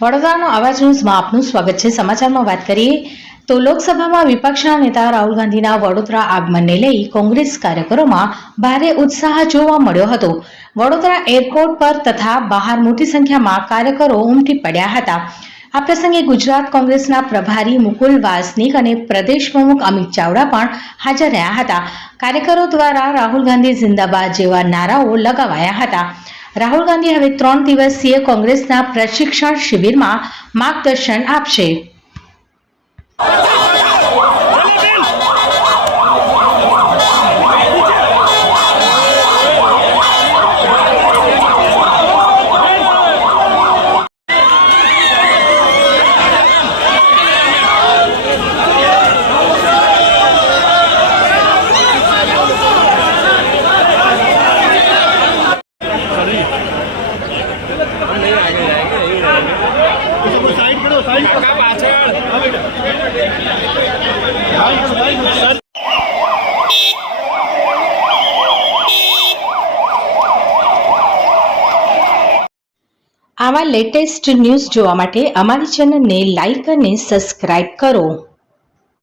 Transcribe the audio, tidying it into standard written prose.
વડોદરાનો અવાજ ન્યૂઝમાં આપનું સ્વાગત છે। સમાચારમાં વાત કરીએ તો લોકસભામાં વિપક્ષના નેતા રાહુલ ગાંધીના વડોદરા આગમનને લઈ કોંગ્રેસ કાર્યકરોમાં ભારે ઉત્સાહ જોવા મળ્યો હતો। વડોદરા એરપોર્ટ પર તથા બહાર મોટી સંખ્યામાં કાર્યકરો ઉમટી પડ્યા હતા। આ પ્રસંગે ગુજરાત કોંગ્રેસના પ્રભારી મુકુલ વાસનિક અને પ્રદેશ પ્રમુખ અમિત ચાવડા પણ હાજર રહ્યા હતા। કાર્યકરો દ્વારા રાહુલ ગાંધી જિંદાબાદ જેવા નારાઓ લગાવાયા હતા। રાહુલ ગાંધી હવે 3 દિવસીય કોંગ્રેસના પ્રશિક્ષણ શિબિરમાં માર્ગદર્શન આપશે। આવા લેટેસ્ટ ન્યૂઝ જોવા માટે અમારી ચેનલને લાઈક અને સબસ્ક્રાઇબ કરો।